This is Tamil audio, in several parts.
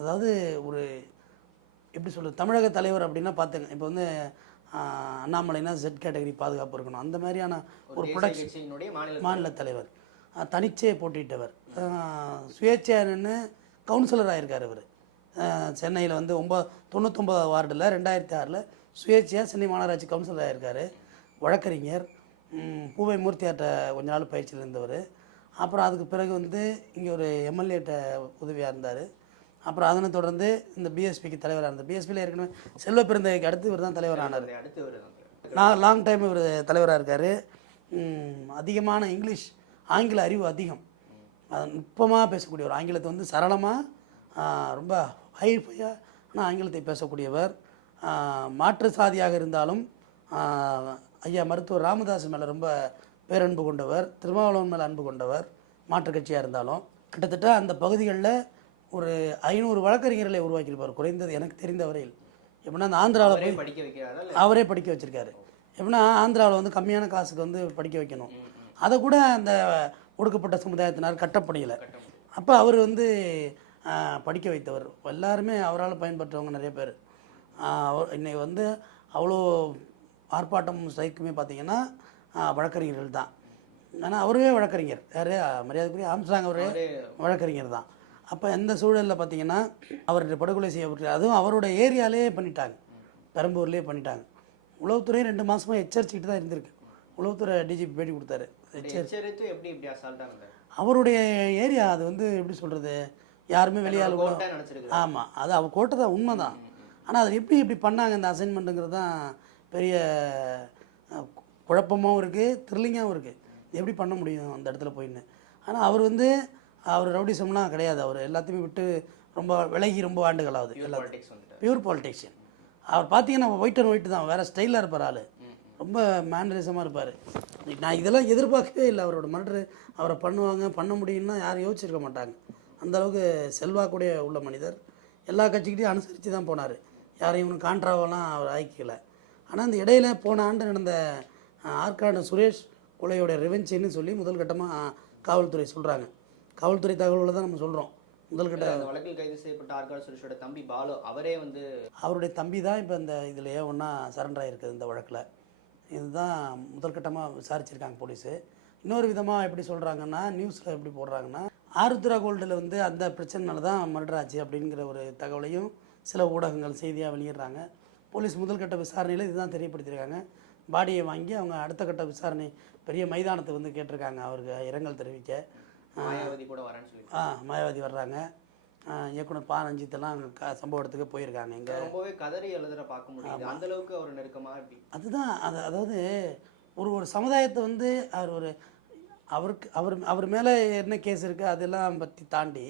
அதாவது ஒரு எப்படி சொல்கிறது, தமிழக தலைவர் அப்படின்னா பார்த்துங்க. இப்போ வந்து அண்ணாமலைனா Z கேட்டகரி பாதுகாப்பு இருக்கணும், அந்த மாதிரியான ஒரு ப்ரொடக்ஷன். மாநில தலைவர் தனிச்சே போட்டிட்டவர், சுயேட்சையாக நின்று கவுன்சிலர் ஆகியிருக்கார் இவர். சென்னையில் வந்து 99 வார்டில் 2006 சுயேட்சையாக சென்னை மாநகராட்சி கவுன்சிலர் ஆகியிருக்கார். வழக்கறிஞர், பூவை மூர்த்தியார்ட்ட கொஞ்ச நாள் பயிற்சியில் இருந்தவர். அப்புறம் அதுக்கு பிறகு வந்து இங்கே ஒரு எம்எல்ஏட்ட உதவியாக இருந்தார். அப்புறம் அதனை தொடர்ந்து இந்த பிஎஸ்பிக்கு தலைவராக இருந்தார். பிஎஸ்பியில் ஏற்கனவே செல்வ பெருந்தகைக்கு அடுத்து இவர் தான் தலைவர் ஆனார். லாங் டைம் இவர் தலைவராக இருக்கார். அதிகமான ஆங்கில அறிவு அதிகம், நுட்பமாக பேசக்கூடிய ஒரு ஆங்கிலத்தை வந்து சரளமாக ரொம்ப ஹைஃபையாக ஆங்கிலத்தை பேசக்கூடியவர். மாற்று சாதியாக இருந்தாலும் ஐயா மருத்துவர் ராமதாஸ் மேலே ரொம்ப பேரன்பு கொண்டவர், திருமாவளவன் மேலே அன்பு கொண்டவர். மாற்று கட்சியாக இருந்தாலும் கிட்டத்தட்ட அந்த பகுதிகளில் ஒரு 500 வழக்கறிஞர்களை உருவாக்கியிருப்பார் குறைந்தது எனக்கு தெரிந்த வரையில். எப்படின்னா அந்த ஆந்திராவில் போய் படிக்க வைக்கிறாரு, அவரே படிக்க வச்சுருக்காரு. எப்படின்னா ஆந்திராவில் வந்து கம்மியான காசுக்கு வந்து படிக்க வைக்கணும், அதை கூட அந்த ஒடுக்கப்பட்ட சமுதாயத்தினர் கட்டப்படையில். அப்போ அவர் வந்து படிக்க வைத்தவர். எல்லாருமே அவரால் பயன்பெற்றவங்க நிறைய பேர். இன்னைக்கு வந்து அவ்வளோ ஆர்ப்பாட்டம் ஸ்ட்ரைக்குமே பார்த்திங்கன்னா வழக்கறிஞர்கள் தான். ஆனால் அவரே வழக்கறிஞர், யார் மரியாதைக்குரிய ஆம்ஸ்ட்ராங் அவரே வழக்கறிஞர் தான். அப்போ எந்த சூழலில் பார்த்திங்கன்னா அவருடைய படுகொலை செய்யப்பட்டு, அதுவும் அவரோட ஏரியாலே பண்ணிட்டாங்க, பெரம்பூர்லேயே பண்ணிட்டாங்க. உளவுத்துறை 2 மாதமாக எச்சரிச்சுக்கிட்டு தான் இருந்திருக்கு. உளவுத்துறை டிஜிபி பேட்டி கொடுத்தாரு. அவருடைய ஏரியா அது வந்து எப்படி சொல்கிறது, யாருமே வெளியால். ஆமாம், அது அவர் கோட்டை தான், உண்மை தான். ஆனால் அது எப்படி பண்ணாங்க இந்த அசைன்மெண்ட்டுங்கிறது தான் பெரிய குழப்பமாகவும் இருக்குது, த்ரில்லிங்காகவும் இருக்குது. எப்படி பண்ண முடியும் அந்த இடத்துல போயின்னு. ஆனால் அவர் ரவுடிசம்லாம் கிடையாது. அவர் எல்லாத்தையுமே விட்டு ரொம்ப விலகி ரொம்ப ஆண்டுகள் ஆகுது. பியூர் பாலிட்டிக்ஷியன். அவர் பார்த்தீங்கன்னா ஒயிட் அண்ட் ஒயிட் தான், வேறு ஸ்டைலாக இருப்பார் ஆள், ரொம்ப மேனரிசமாக இருப்பார். நான் இதெல்லாம் எதிர்பார்க்கவே இல்லை. அவரோட மர்டர் அவரை பண்ண முடியும்னா யாரும் யோசிச்சிருக்க மாட்டாங்க. அந்தளவுக்கு செல்வாக்குடைய உள்ள மனிதர். எல்லா கட்சிக்கிட்டையும் அனுசரித்து தான் போனார். யாரையும் இவனு கான்ட்ராவெல்லாம் அவர் ஆய்க்கலை. ஆனால் அந்த இடையில போன ஆண்டு நடந்த ஆற்காடு சுரேஷ் கொலையோட ரிவெஞ்சுன்னு சொல்லி முதல் கட்டமாக காவல்துறை சொல்கிறாங்க. காவல்துறை தகவல்களை தான் நம்ம சொல்கிறோம். முதல் கட்ட வழக்கில் கைது செய்யப்பட்ட ஆற்காடு சுரேஷோட தம்பி பாலு, அவரே வந்து அவருடைய தம்பி தான் இப்போ இந்த இதுலையே ஒன்றா சரண்டர் ஆகிருக்குது இந்த வழக்கில். இதுதான் முதல் கட்டமாக விசாரிச்சிருக்காங்க போலீஸு. இன்னொரு விதமாக எப்படி சொல்கிறாங்கன்னா, நியூஸில் எப்படி போடுறாங்கன்னா, ஆருத்ரா கோல்டில் வந்து அந்த பிரச்சனைனால தான் மர்டர் ஆச்சு அப்படிங்கிற ஒரு தகவலையும் சில ஊடகங்கள் செய்தியாக வெளியிடுறாங்க. போலீஸ் முதல் கட்ட விசாரணையில் இதுதான் தெரியப்படுத்தியிருக்காங்க. பாடியை வாங்கி அவங்க அடுத்த கட்ட விசாரணை பெரிய மைதானத்தை வந்து கேட்டிருக்காங்க அவருக்கு இரங்கல் தெரிவிக்க. மாயாவதி கூட வரேன்னு சொல்லி மாயாவதி வர்றாங்க. இயக்குனர் பா ரஞ்சித்தெல்லாம் சம்பவ இடத்துக்கு போயிருக்காங்க. இங்கே ரொம்பவே கதறி எழுதுற பார்க்க முடியுது, அந்த அளவுக்கு அவர் நெருக்கமாக எப்படி. அதுதான் அதாவது ஒரு சமுதாயத்தை வந்து அவர் மேலே என்ன கேஸ் இருக்குது அதெல்லாம் பற்றி தாண்டி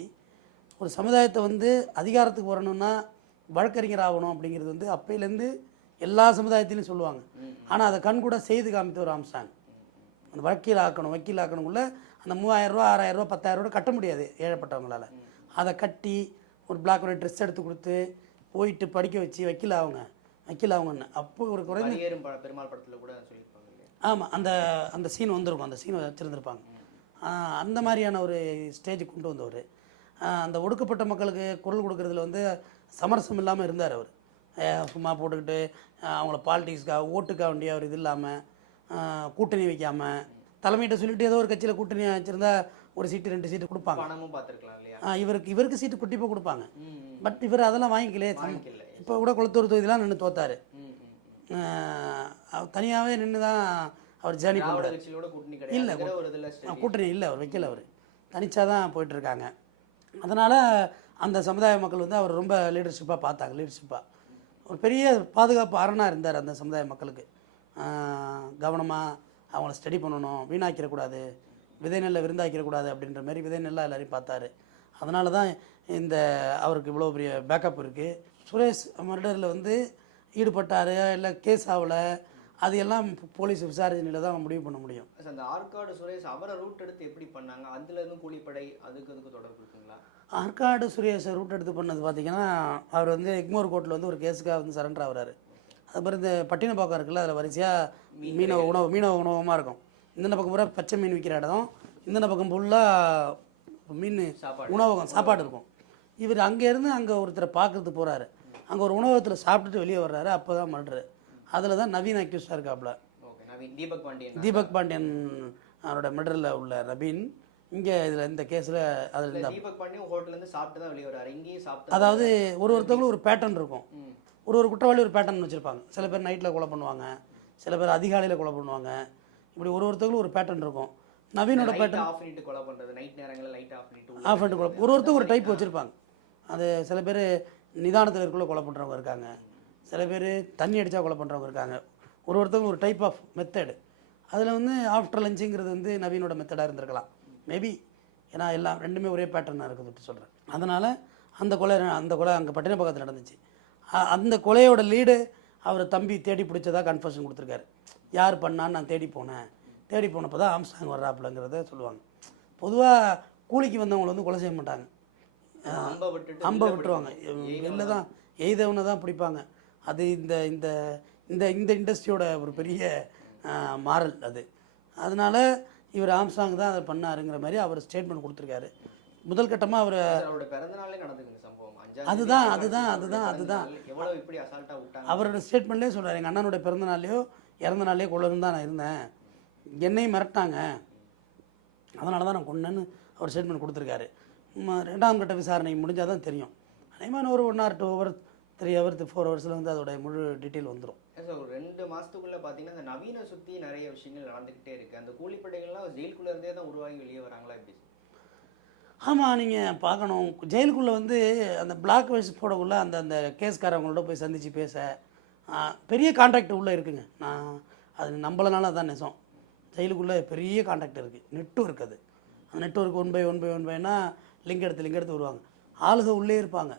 ஒரு சமுதாயத்தை வந்து அதிகாரத்துக்கு வரணும்னா வழக்கறிஞர் ஆகணும் அப்படிங்கிறது வந்து அப்பையிலேருந்து எல்லா சமுதாயத்திலையும் சொல்லுவாங்க. ஆனால் அதை கண்கூட செய்து காமித்த ஒரு ஆம்ஸ்ட்ராங். அந்த வக்கீல் ஆக்கணுக்குள்ள அந்த 3000 ரூபா 6000 ரூபா 10,000 ரூபா கட்ட முடியாது ஏழைப்பட்டவங்களால். அதை கட்டி ஒரு பிளாக் அண்ட் ட்ரெஸ் எடுத்து கொடுத்து போயிட்டு படிக்க வச்சு வக்கீல் ஆகுங்கன்னு அப்போ ஒரு குறைந்த பெருமாள் படத்தில் கூட சொல்லியிருப்பாங்க. ஆமாம், அந்த சீன் வந்திருக்கும், அந்த சீனை வச்சுருந்துருப்பாங்க. அந்த மாதிரியான ஒரு ஸ்டேஜுக்கு கொண்டு வந்தவர். அந்த ஒடுக்கப்பட்ட மக்களுக்கு குரல் கொடுக்குறதுல வந்து சமரசம் இல்லாமல் இருந்தார் அவர். சும்மா போட்டுக்கிட்டு அவங்கள பாலிட்டிக்ஸ்க்காக ஓட்டுக்காக வேண்டிய ஒரு இது இல்லாமல் கூட்டணி வைக்காமல் தலைமையிட்ட சொல்லிட்டு ஏதோ ஒரு கட்சியில் கூட்டணி வச்சுருந்தா ஒரு சீட்டு 2 சீட்டு கொடுப்பாங்க. இவருக்கு சீட்டு குட்டிப்பாக கொடுப்பாங்க. பட் இவர் அதெல்லாம் வாங்கிக்கலையே. இப்போ கூட குளத்தூர் தொகுதியெலாம் நின்று தோத்தார். தனியாகவே நின்று தான் அவர் ஜேர்னி பண்ணுறாரு. இல்லை கூட்டணி இல்லை, அவர் வைக்கல, அவர் தனிச்சாக தான் போயிட்டுருக்காங்க. அதனால் அந்த சமுதாய மக்கள் வந்து அவர் ரொம்ப லீடர்ஷிப்பாக பார்த்தாங்க. ஒரு பெரிய பாதுகாப்பு அரணாக இருந்தார் அந்த சமுதாய மக்களுக்கு. கவனமாக அவங்கள ஸ்டடி பண்ணணும், வீணாக்கிடக்கூடாது, விதை நெல்லை விருந்தாக்கிடக்கூடாது அப்படின்ற மாதிரி விதை நெல்லாக எல்லாரையும் பார்த்தாரு. அதனால தான் அவருக்கு இவ்வளோ பெரிய பேக்கப் இருக்குது. சுரேஷ் மர்டரில் வந்து ஈடுபட்டார் இல்லை கேஸ் ஆகலை, அது எல்லாம் போலீஸ் விசாரணையில் தான் முடிவு பண்ண முடியும். அந்த ஆற்காடு சுரேஷ் அவரை ரூட் எடுத்து எப்படி பண்ணாங்க, அதுலேருந்து கூலிப்படை அதுக்கு தொடர்பு இருக்குங்களா? ஆற்காடு சுரேஷை ரூட் எடுத்து பண்ணது பார்த்திங்கன்னா, அவர் வந்து எக்மோர் கோர்ட்டில் வந்து ஒரு கேஸுக்காக வந்து சரண்டர் ஆகிறாரு. அதுக்கப்புறம் இந்த பட்டினப்பாக்கம் இருக்குல்ல, அதில் வரிசையாக மீனவ உணவகமாக இருக்கும். இந்த பக்கம் பூரா பச்சை மீன் விற்கிற இடம், இந்த பக்கம் ஃபுல்லாக மீன் உணவகம் சாப்பாடு இருக்கும். இவர் அங்கேருந்து அங்கே ஒருத்தரை பார்க்கறதுக்கு போகிறாரு. அங்கே ஒரு உணவகத்தில் சாப்பிட்டுட்டு வெளியே வர்றாரு. அப்போ தான் மர்டரு. அதில் தான் நவீன் அக்யூஸ்டாக இருக்காப்புல. தீபக் பாண்டியன் அவரோட மர்டரில் உள்ள நவீன் இங்கே இதில் இந்த கேஸில் அதில் தீபக் பாண்டியன் ஹோட்டல்லேருந்து சாப்பிட்டு தான் வெளியே வர்றாரு. இங்கேயும் சாப்பிட்டு, அதாவது ஒருத்தவங்களும் ஒரு பேட்டர்ன் இருக்கும். ஒரு குற்றவாளி ஒரு பேட்டர்ன் வச்சுருப்பாங்க. சில பேர் நைட்டில் கொலை பண்ணுவாங்க, சில பேர் அதிகாலையில் கொலை பண்ணுவாங்க. இப்படி ஒருத்தவங்களும் ஒரு பேட்டர்ன் இருக்கும். நவீனோட பேட்டர்ன் ஆஃப் பண்ணிட்டு கொலை பண்ணுறது, நைட் நேரங்களில் லைட் ஆஃப் பண்ணிட்டு கொலை. ஒருத்தவங்க ஒரு டைப் வச்சுருப்பாங்க. அது சில பேர் நிதானத்தில் இருக்குள்ள கொலை பண்ணுறவங்க இருக்காங்க, சில பேர் தண்ணி அடித்தா கொலை பண்ணுறவங்க இருக்காங்க. ஒருத்தவங்க ஒரு டைப் ஆஃப் மெத்தடு. அதில் வந்து ஆஃப்டர் லஞ்சுங்கிறது வந்து நவீனோட மெத்தடாக இருந்திருக்கலாம் மேபி. ஏன்னா எல்லாம் ரெண்டுமே ஒரே பேட்டர்னாக இருக்குது சொல்கிறேன். அதனால் அந்த கொலை அங்கே பட்டினப்பாக்கத்தில் நடந்துச்சு. அந்த கொலையோட லீடு அவர் தம்பி தேடி பிடிச்சதாக கன்ஃபர்ஷன் கொடுத்துருக்காரு. யார் பண்ணான்னு நான் தேடி போனப்போ தான் ஆம்ஸ்டாங் வர்றாப்புலங்கிறத சொல்லுவாங்க. பொதுவாக கூலிக்கு வந்தவங்களை வந்து கொலை செய்ய மாட்டாங்க, அம்பை விட்டுருவாங்க. வெளில தான் எய்தவனை தான் பிடிப்பாங்க. அது இந்த இந்த இந்த இந்த இண்டஸ்ட்ரியோட ஒரு பெரிய மாறல் அது. அதனால் இவர் ஆம்ஸ்டாங் தான் அதை பண்ணாருங்கிற மாதிரி அவர் ஸ்டேட்மெண்ட் கொடுத்துருக்காரு. முதல் கட்டமாக அவர் அவரோட ஸ்டேட்மெண்ட்லேயே சொல்கிறார், எங்கள் அண்ணனோட பிறந்த நாள்லையோ இறந்த நாள்லையோ கொள்ளணும் தான் நான் இருந்தேன், என்னையும் மிரட்டாங்க, அதனால தான் நான் கொன்னேன்னு அவர் ஸ்டேட்மெண்ட் கொடுத்துருக்காரு. 2ஆம் கட்ட விசாரணை முடிஞ்சால் தான் தெரியும். அதேமாதிரி ஒரு 1 or 2 hours 3 hours 4 hours வந்து அதோட முழு டீட்டெயில் வந்துடும். ஒரு 2 மாதத்துக்குள்ளே பார்த்தீங்கன்னா இந்த நவீன சுற்றி நிறைய விஷயங்கள் நடந்துக்கிட்டே இருக்குது. அந்த கூலிப்படைகள்லாம் ஜெயிலுக்குள்ளே இருந்தே தான் உருவாகி வெளியே வராங்களா எப்படி? ஆமாம், நீங்கள் பார்க்கணும். ஜெயிலுக்குள்ளே வந்து அந்த பிளாக் வைஸ் போடக்குள்ளே அந்த கேஸ்காரவங்களோட போய் சந்தித்து பேச பெரிய கான்டாக்ட் உள்ளே இருக்குங்க. நான் அது நம்பலனால அதான் நெசம். ஜெயிலுக்குள்ளே பெரிய கான்டாக்ட் இருக்குது, நெட்வொர்க். அது அந்த நெட்வொர்க் 1 by 1 லிங்க் எடுத்து வருவாங்க. ஆளுக உள்ளே இருப்பாங்க,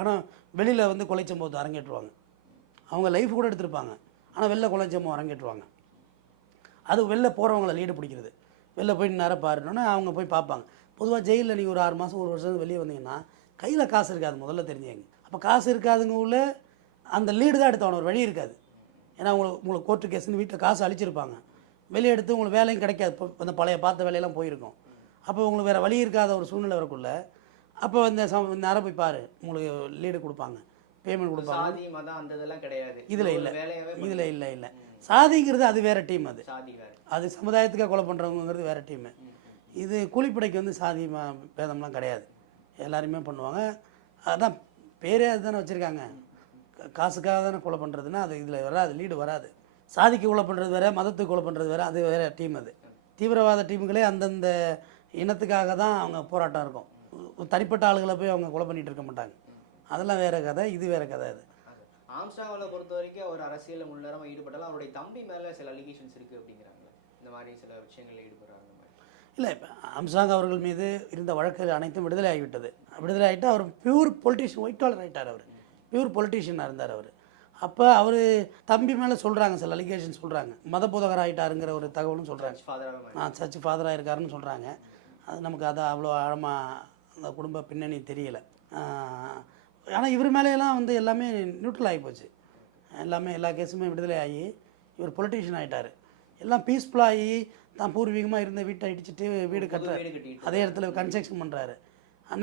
ஆனால் வெளியில் வந்து கொலை சம்பவத்தை அரங்கேற்றுவாங்க. அவங்க லைஃப் கூட எடுத்திருப்பாங்க, ஆனால் வெளில கொலை சம்பவம் அரங்கேற்றுவாங்க. அது வெளில போகிறவங்கள லீடு பிடிக்கிறது. வெளில போய் நேரம் பாருன்னொன்னே அவங்க போய் பார்ப்பாங்க. பொதுவாக ஜெயிலில் நீங்கள் ஒரு 6 மாதம் 1 வருஷம் வெளியே வந்தீங்கன்னா கையில் காசு இருக்காது, முதல்ல தெரிஞ்சுங்க. அப்போ காசு இருக்காதுங்க உள்ள அந்த லீடு தான் எடுத்தவன, ஒரு வழி இருக்காது. ஏன்னா உங்களுக்கு கோர்ட்டு கேஸ்ன்னு வீட்டில் காசு அழிச்சிருப்பாங்க, வெளியே எடுத்து உங்களுக்கு வேலையும் கிடைக்காது. இப்போ அந்த பழைய பார்த்த வேலையெல்லாம் போயிருக்கும். அப்போ உங்களுக்கு வேறு வழி இருக்காத ஒரு சூழ்நிலை வரக்குள்ள அப்போ இந்த நேரம் போய் பாரு, உங்களுக்கு லீடு கொடுப்பாங்க, பேமெண்ட் கொடுப்பாங்க. இதில் இல்லை சாதிங்கிறது அது வேறு டீம். அது சமுதாயத்துக்காக கொலை பண்ணுறவங்கிறது வேறு டீமு. இது கூலிப்படைக்கு வந்து சாதி பேதம்லாம் கிடையாது, எல்லாருமே பண்ணுவாங்க. அதான் பேரே அதுதானே வச்சுருக்காங்க, காசுக்காக தானே கொலை பண்ணுறதுன்னா அது இதில் வராது, லீடு வராது. சாதிக்கு கொலை பண்ணுறது வேறு, மதத்துக்கு கொலை பண்ணுறது வேறு, அது வேறு டீம். அது தீவிரவாத டீமுகளே அந்தந்த இனத்துக்காக தான் அவங்க போராட்டம் இருக்கும். தனிப்பட்ட ஆளுகளை போய் அவங்க கொலை பண்ணிகிட்டு இருக்க மாட்டாங்க. அதெல்லாம் வேறு கதை, இது வேறு கதை. அது ஆம்ஸ்டாங்கை பொறுத்த வரைக்கும் அவர் அரசியலில் முன்னேறமாக ஈடுபட்டாலும் அவருடைய தம்பி மேலே சில அலிகேஷன்ஸ் இருக்குது அப்படிங்கிறாங்க. இந்த மாதிரி சில விஷயங்களில் ஈடுபடுறாங்க. இல்லை, இப்போ ஆம்ஸ்டாங் அவர்கள் மீது இருந்த வழக்குகள் அனைத்தும் விடுதலை ஆகிவிட்டது. விடுதலை ஆகிட்டு அவர் பியூர் பொலிட்டீஷியன், ஒயிட் காலர் ஆகிட்டார். அவர் பியூர் பொலிட்டீஷியனாக இருந்தார் அவர். அப்போ அவர் தம்பி மேலே சொல்கிறாங்க, சில அலிகேஷன் சொல்கிறாங்க. மத போதகர் ஆகிட்டாருங்கிற ஒரு தகவலும் சொல்கிறாங்க. சர்ச் ஃபாதராக இருக்காருன்னு சொல்கிறாங்க. அது நமக்கு அதை அவ்வளோ ஆழமாக அந்த குடும்ப பின்னணி தெரியலை. ஆனால் இவர் மேலேயெல்லாம் வந்து எல்லாமே நியூட்ரல் ஆகி போச்சு. எல்லா கேஸுமே விடுதலை ஆகி இவர் பொலிட்டீஷியன் ஆகிட்டார். எல்லாம் பீஸ்ஃபுல்லாகி தான் பூர்வீகமாக இருந்த வீட்டை அடிச்சுட்டு வீடு கட்டுறாரு, அதே இடத்துல கன்ஸ்ட்ரக்ஷன் பண்ணுறாரு.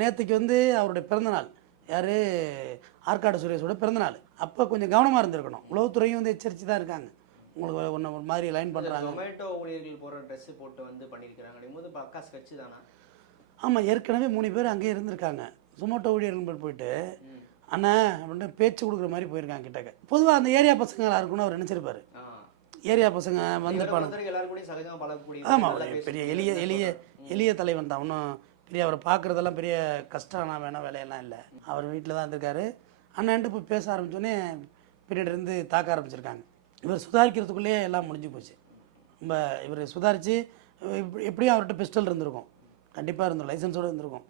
நேற்றுக்கு வந்து அவருடைய பிறந்தநாள், யார் ஆற்காடு சுரேஷோட பிறந்தநாள். அப்போ கொஞ்சம் கவனமாக இருந்திருக்கணும். உளவுத்துறையும் வந்து எச்சரித்து தான் இருக்காங்க. உங்களுக்கு ஒன்று ஒரு மாதிரி லைன் பண்ணுறாங்க. ஜொமேட்டோ ஊழியர்கள் போகிற ட்ரெஸ்ஸு போட்டு வந்து பண்ணியிருக்கிறாங்க போது பக்கா ஸ்கெட்சு தானே? ஆமாம், ஏற்கனவே 3 பேர் அங்கேயே இருந்திருக்காங்க. ஜொமேட்டோ ஊழியர்கள் போயிட்டு அண்ணா அப்படின்ட்டு பேச்சு கொடுக்குற மாதிரி போயிருக்காங்க கிட்டக்க. பொதுவாக அந்த ஏரியா பசங்களாக இருக்குன்னு அவர் நினச்சிருப்பார். ஏரியா பசங்க வந்து ஆமாம், பெரிய எளிய தலைவன் தான். ஒன்றும் பெரிய அவரை பார்க்குறதெல்லாம் பெரிய கஷ்டம் வேலையெல்லாம் இல்லை. அவர் வீட்டில் தான் இருந்திருக்காரு. அண்ணன்ட்டு போய் பேச ஆரம்பித்தோடனே பின்னாடி இருந்து தாக்க ஆரம்பிச்சிருக்காங்க. இவர் சுதாரிக்கிறதுக்குள்ளேயே எல்லாம் முடிஞ்சு போச்சு. ரொம்ப இவர் சுதாரித்து எப்படியும் அவர்கிட்ட பிஸ்டல் இருந்திருக்கும், கண்டிப்பாக இருந்திருக்கும், லைசன்ஸோடு இருந்திருக்கும்.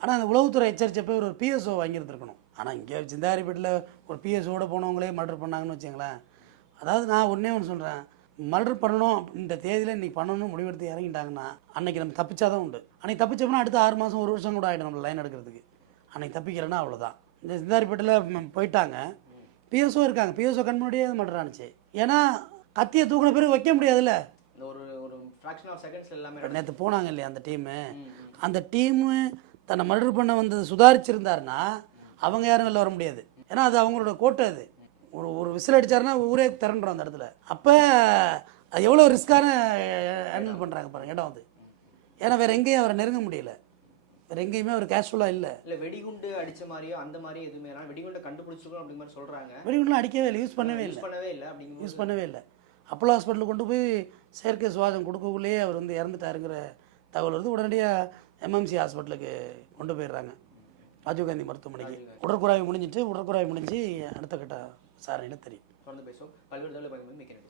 ஆனால் அந்த உளவுத்துறை எச்சரித்தப்போ ஒரு பிஎஸ்ஓ வாங்கியிருந்துருக்கணும். ஆனால் இங்கே சிந்தாரிப்பேட்டில் ஒரு பிஎஸ்ஓட போனவங்களே மர்டர் பண்ணாங்கன்னு வச்சுங்களேன். அதாவது நான் ஒன்றே சொல்கிறேன், மர்டர் பண்ணணும் இந்த தேதியில் இன்றைக்கி பண்ணணும்னு முடிவெடுத்து இறங்கிட்டாங்கன்னா அன்றைக்கி நம்ம தப்பிச்சாதான் உண்டு. அன்றைக்கி தப்பிச்சோம்னா அடுத்த 6 மாதம் 1 வருஷம் கூட ஆகிடும் நம்மளை லைன் எடுக்கிறதுக்கு. அன்றைக்கி தப்பிக்கலைன்னா அவ்வளோதான். இந்த சிந்தாரிப்பேட்டில் போயிட்டாங்க, பிஎஸ்ஓ இருக்காங்க, பிஎஸ்ஓ கண் முன்னாடியே மர்டர் ஆனிச்சு. ஏன்னா கத்தியை தூக்கின பிறகு வைக்க முடியாதுல்ல. ஒரு ஃப்ராக்ஷன் ஆஃப் செகண்ட்ஸ் எல்லாமே நேற்று போனாங்க இல்லையா அந்த டீமு, அந்த டீமு தன்னை மர்டர் பண்ண வந்தது சுதாரிச்சிருந்தாருன்னா அவங்க யாரும் வெளில வர முடியாது. ஏன்னா அது அவங்களோட கோட்டை. அது ஒரு விசில் அடித்தாருன்னா ஊரே திரண்டுறோம் அந்த இடத்துல. அப்போ அது எவ்வளோ ரிஸ்க்கான ஹேண்டில் பண்ணுறாங்க பாருங்கள் இடம் அது. ஏன்னா வேறு எங்கேயும் அவரை நெருங்க முடியல, வேறு எங்கேயுமே அவர் கேஷுவலாக இல்லை. இல்லை வெடிகுண்டு அடித்த மாதிரியோ அந்த மாதிரி எதுவுமே இல்லை. வெடிகுண்டை கண்டுபிடிச்சிருக்கோம் அப்படிங்கிற மாதிரி சொல்கிறாங்க. வெடிகுண்டுலாம் அடிக்கவே இல்லை, யூஸ் பண்ணவே இல்லை அப்படிங்கிற யூஸ் பண்ணவே இல்லை. அப்போலோ ஹாஸ்பிட்டலுக்கு கொண்டு போய் செயற்கை சுவாசம் கொடுக்கக்குள்ளேயே அவர் வந்து இறந்துட்டாருங்கிற தகவல் வருது. உடனடியாக எம்எம்சி ஹாஸ்பிட்டலுக்கு கொண்டு போயிடுறாங்க, ராஜீவ்காந்தி மருத்துவமனைக்கு. உடற்குறாய்வு முடிஞ்சு அடுத்த கட்ட விசாரணையில் தெரியும். தொடர்ந்து பேசுவோம். பல்வேறு தகவலை பயன்படுத்தி மிக்க நன்றி.